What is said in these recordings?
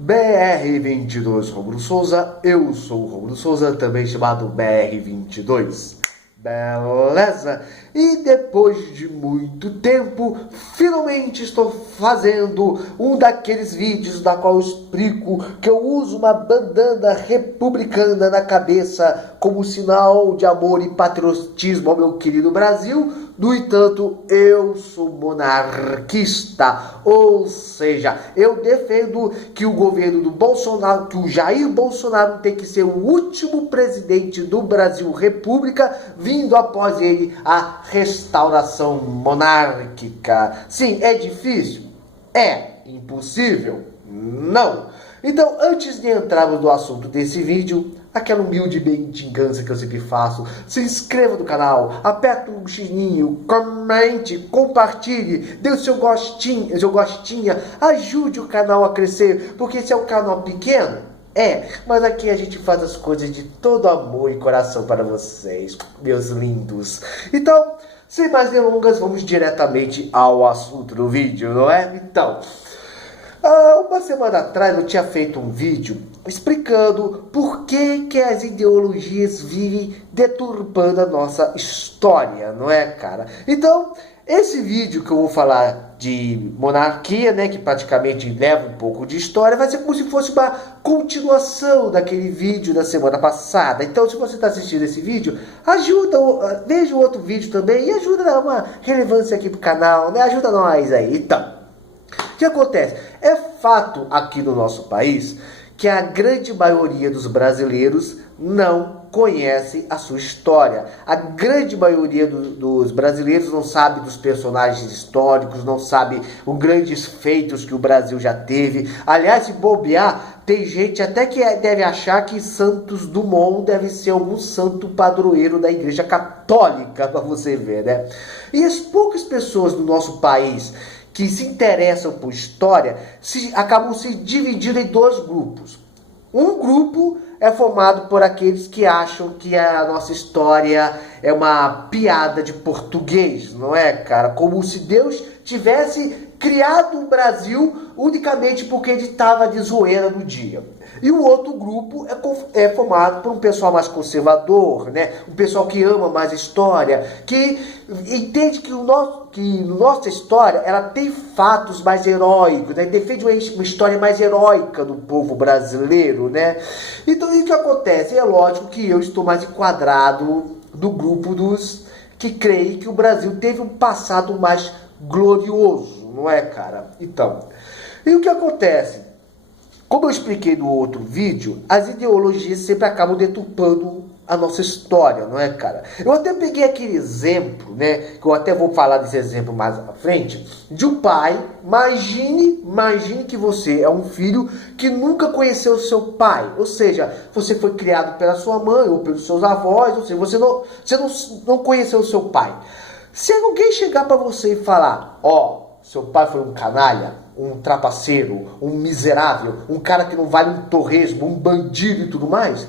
BR22 Romulo Souza, eu sou o Romulo Souza, também chamado BR22. Beleza? E depois de muito tempo, finalmente estou fazendo um daqueles vídeos da qual eu explico que eu uso uma bandana republicana na cabeça como sinal de amor e patriotismo ao meu querido Brasil. No entanto, eu sou monarquista, ou seja, eu defendo que o governo do Bolsonaro, que o Jair Bolsonaro tem que ser o último presidente do Brasil República, vindo após ele a restauração monárquica. Sim, é difícil? É. Impossível? Não. Então, antes de entrarmos no assunto desse vídeo, aquela humilde mendigância que eu sempre faço, se inscreva no canal, aperta o sininho, comente, compartilhe, dê o seu gostinho, ajude o canal a crescer, porque esse é um canal pequeno, mas aqui a gente faz as coisas de todo amor e coração para vocês, meus lindos. Então, sem mais delongas, vamos diretamente ao assunto do vídeo, não é? Então, uma semana atrás eu tinha feito um vídeo explicando por que as ideologias vivem deturpando a nossa história, não é, cara? Então, esse vídeo que eu vou falar de monarquia, né, que praticamente leva um pouco de história, vai ser como se fosse uma continuação daquele vídeo da semana passada. Então, se você está assistindo esse vídeo, veja o outro vídeo também e ajuda a dar uma relevância aqui pro canal, né? Ajuda nós aí. Então, o que acontece? É fato aqui no nosso país que a grande maioria dos brasileiros não conhece a sua história. A grande maioria dos brasileiros não sabe dos personagens históricos, não sabe os grandes feitos que o Brasil já teve. Aliás, se bobear, tem gente até que deve achar que Santos Dumont deve ser algum santo padroeiro da Igreja Católica, para você ver, né? E as poucas pessoas do nosso país que se interessam por história, acabam se dividindo em dois grupos. Um grupo é formado por aqueles que acham que a nossa história é uma piada de português, não é, cara? Como se Deus tivesse criado o Brasil unicamente porque ele estava de zoeira no dia. E o outro grupo é formado por um pessoal mais conservador, né? Um pessoal que ama mais história, que entende que nossa história ela tem fatos mais heróicos, né? Defende uma história mais heróica do povo brasileiro, né? Então, o que acontece? É lógico que eu estou mais enquadrado do grupo dos que creem que o Brasil teve um passado mais glorioso, não é, cara? Então, e o que acontece? Como eu expliquei no outro vídeo, as ideologias sempre acabam deturpando a nossa história, não é, cara? Eu até peguei aquele exemplo, né, que eu até vou falar desse exemplo mais à frente, de um pai. Imagine que você é um filho que nunca conheceu seu pai, ou seja, você foi criado pela sua mãe ou pelos seus avós, ou seja, você não conheceu o seu pai. Se alguém chegar para você e falar, seu pai foi um canalha, um trapaceiro, um miserável, um cara que não vale um torresmo, um bandido e tudo mais,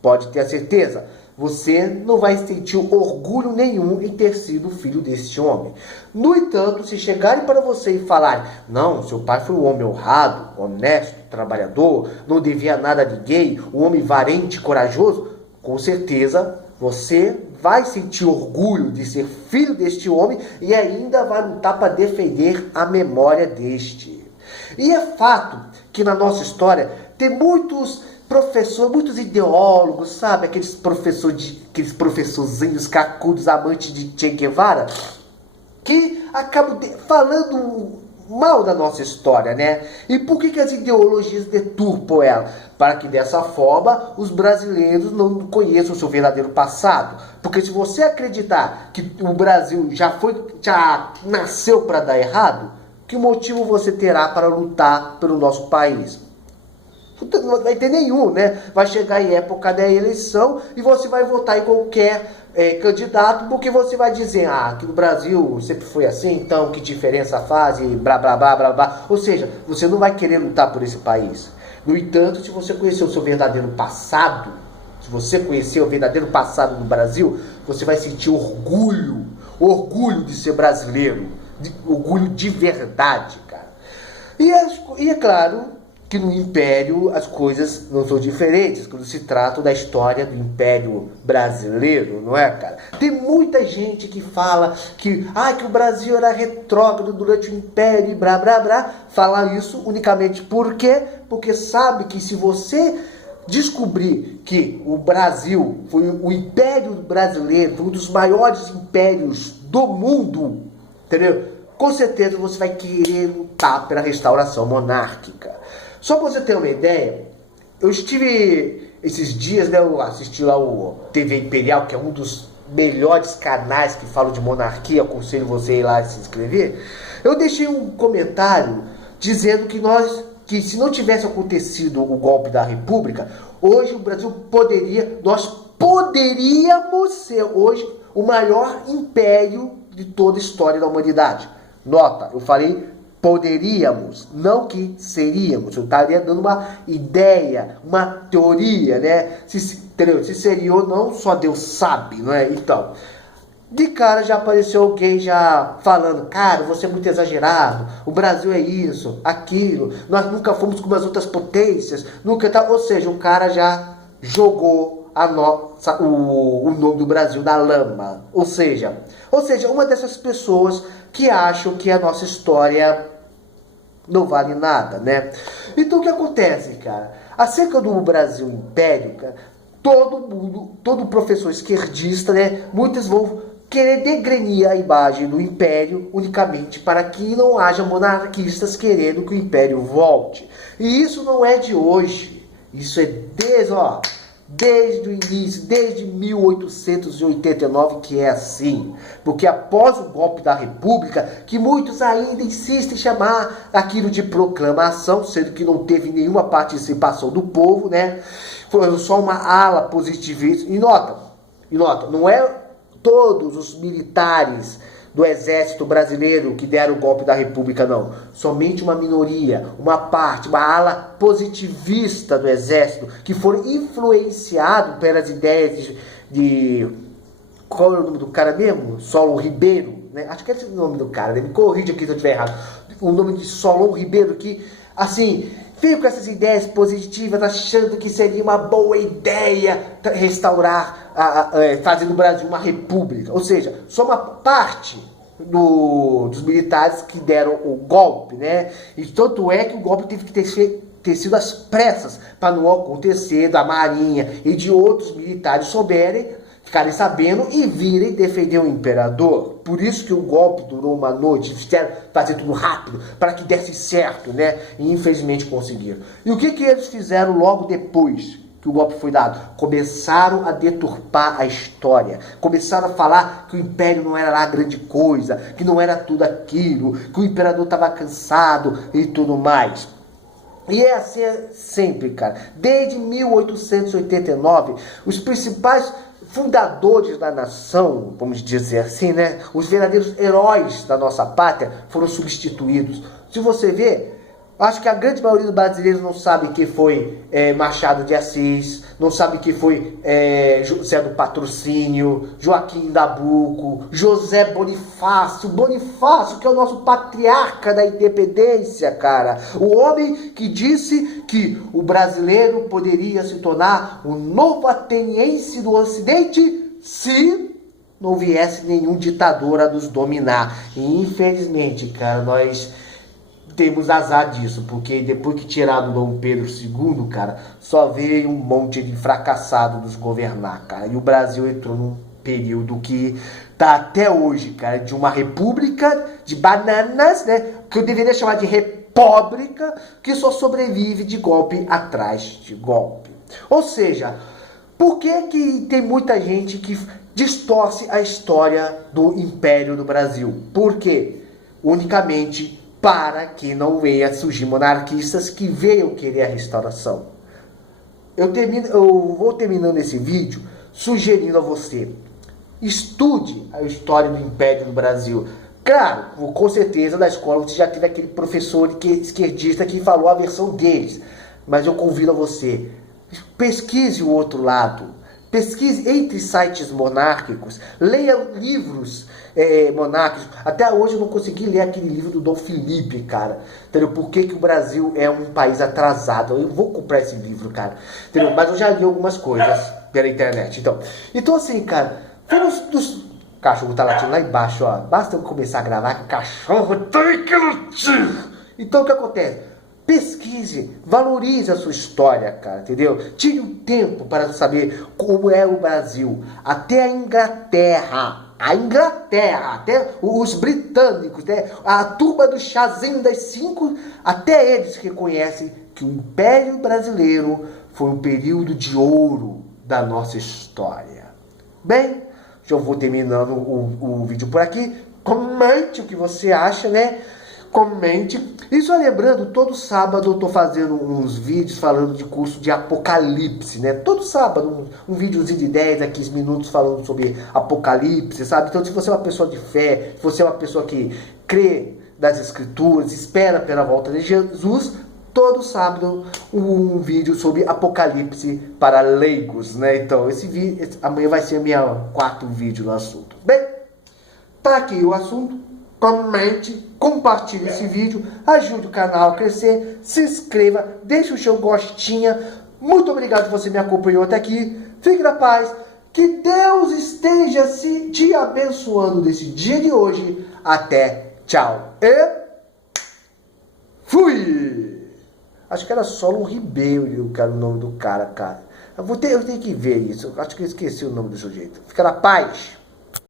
pode ter a certeza, você não vai sentir orgulho nenhum em ter sido filho desse homem. No entanto, se chegarem para você e falarem, não, seu pai foi um homem honrado, honesto, trabalhador, não devia nada a ninguém, um homem valente, corajoso, com certeza você vai sentir orgulho de ser filho deste homem e ainda vai lutar para defender a memória deste. E é fato que na nossa história tem muitos professores, muitos ideólogos, sabe? Aqueles professorzinhos cracudos, amantes de Che Guevara, que acabam falando mal da nossa história, né? E por que as ideologias deturpam ela? Para que dessa forma os brasileiros não conheçam o seu verdadeiro passado. Porque se você acreditar que o Brasil já nasceu para dar errado, que motivo você terá para lutar pelo nosso país? Não vai ter nenhum, né? Vai chegar em época da eleição e você vai votar em qualquer candidato, porque você vai dizer, que no Brasil sempre foi assim, então que diferença faz e blá blá blá blá blá. Ou seja, você não vai querer lutar por esse país. No entanto, se você conhecer o seu verdadeiro passado, se você conhecer o verdadeiro passado do Brasil, você vai sentir orgulho de ser brasileiro, orgulho de verdade, cara. E é claro que no Império as coisas não são diferentes quando se trata da história do Império Brasileiro, não é, cara? Tem muita gente que fala que o Brasil era retrógrado durante o Império e blá blá blá. Fala isso unicamente por quê? Porque sabe que se você descobrir que o Brasil foi o Império Brasileiro, foi um dos maiores impérios do mundo, entendeu? Com certeza você vai querer lutar pela restauração monárquica. Só para você ter uma ideia, eu estive esses dias, né, eu assisti lá o TV Imperial, que é um dos melhores canais que falam de monarquia, aconselho você a ir lá e se inscrever. Eu deixei um comentário dizendo que se não tivesse acontecido o golpe da República, hoje o Brasil nós poderíamos ser hoje o maior império de toda a história da humanidade. Nota, eu falei poderíamos, não que seríamos. Eu estaria dando uma ideia, uma teoria, né? Entendeu? Se seria ou não, só Deus sabe, não é? Então, de cara já apareceu alguém já falando, cara, você é muito exagerado, o Brasil é isso, aquilo, nós nunca fomos como as outras potências, nunca tá. Ou seja, o cara já jogou o nome do Brasil na lama. Ou seja, uma dessas pessoas que acham que a nossa história não vale nada, né? Então o que acontece, cara? Acerca do Brasil Império, cara, todo professor esquerdista, né? Muitos vão querer degrenir a imagem do Império unicamente para que não haja monarquistas querendo que o Império volte. E isso não é de hoje. Isso é desde o início, desde 1889 que é assim. Porque após o golpe da República, que muitos ainda insistem em chamar aquilo de proclamação, sendo que não teve nenhuma participação do povo, né? Foi só uma ala positivista. E nota, não é todos os militares do exército brasileiro que deram o golpe da República, não. Somente uma minoria, uma parte, uma ala positivista do exército, que foram influenciados pelas ideias de qual é o nome do cara mesmo? Solon Ribeiro, né? Acho que é esse o nome do cara, né? Me corrija aqui se eu estiver errado. O nome de Solon Ribeiro, que, assim, veio com essas ideias positivas, achando que seria uma boa ideia restaurar, fazer do Brasil uma república. Ou seja, só uma parte dos militares que deram o golpe, né? E tanto é que o golpe teve que ter sido às pressas para não acontecer da Marinha e de outros militares ficarem sabendo e virem defender o imperador. Por isso que o golpe durou uma noite, fizeram fazer tudo rápido, para que desse certo, né? E infelizmente conseguiram. E o que eles fizeram logo depois que o golpe foi dado? Começaram a deturpar a história. Começaram a falar que o império não era lá grande coisa, que não era tudo aquilo, que o imperador estava cansado e tudo mais. E é assim sempre, cara. Desde 1889, os principais fundadores da nação, vamos dizer assim, né? Os verdadeiros heróis da nossa pátria foram substituídos. Se você vê, acho que a grande maioria dos brasileiros não sabe que foi Machado de Assis, não sabe que foi José do Patrocínio, Joaquim Nabuco, José Bonifácio, que é o nosso patriarca da independência, cara. O homem que disse que o brasileiro poderia se tornar o novo ateniense do Ocidente se não viesse nenhum ditador a nos dominar. E infelizmente, cara, nós temos azar disso, porque depois que tiraram o Dom Pedro II, cara, só veio um monte de fracassado nos governar, cara. E o Brasil entrou num período que tá até hoje, cara, de uma república de bananas, né? Que eu deveria chamar de república, que só sobrevive de golpe atrás de golpe. Ou seja, por que tem muita gente que distorce a história do Império do Brasil? Por quê? Unicamente para que não venha surgir monarquistas que venham querer a restauração. Eu vou terminando esse vídeo sugerindo a você, estude a história do Império do Brasil. Claro, com certeza na escola você já teve aquele professor esquerdista que falou a versão deles, mas eu convido a você, pesquise o outro lado, pesquise entre sites monárquicos, leia livros monárquicos. Até hoje eu não consegui ler aquele livro do Dom Felipe, cara. Entendeu? Por que o Brasil é um país atrasado? Eu vou comprar esse livro, cara. Entendeu? Mas eu já li algumas coisas pela internet. Então assim, cara, foi dos... O cachorro tá latindo lá embaixo, ó. Basta eu começar a gravar que o cachorro tem que latir. Então o que acontece? Pesquise, valorize a sua história, cara, entendeu? Tire um tempo para saber como é o Brasil. Até a Inglaterra, até os britânicos, né? A turma do chazinho das 5, até eles reconhecem que o Império Brasileiro foi um período de ouro da nossa história. Bem, já vou terminando o vídeo por aqui. Comente o que você acha, né? Comente. E só lembrando, todo sábado eu tô fazendo uns vídeos falando de curso de Apocalipse, né? Todo sábado, um videozinho de 10 a 15 minutos falando sobre Apocalipse, sabe? Então, se você é uma pessoa de fé, se você é uma pessoa que crê nas Escrituras, espera pela volta de Jesus, todo sábado um vídeo sobre Apocalipse para leigos, né? Então, esse vídeo, amanhã vai ser meu quarto vídeo no assunto. Bem, tá aqui o assunto. Comente, compartilhe esse vídeo, ajude o canal a crescer, se inscreva, deixe o seu gostinho. Muito obrigado por você me acompanhou até aqui. Fique na paz. Que Deus esteja te abençoando nesse dia de hoje. Até, tchau. E fui! Acho que era Solon Ribeiro, que era o nome do cara. Eu tenho que ver isso. Acho que eu esqueci o nome do sujeito. Fica na paz.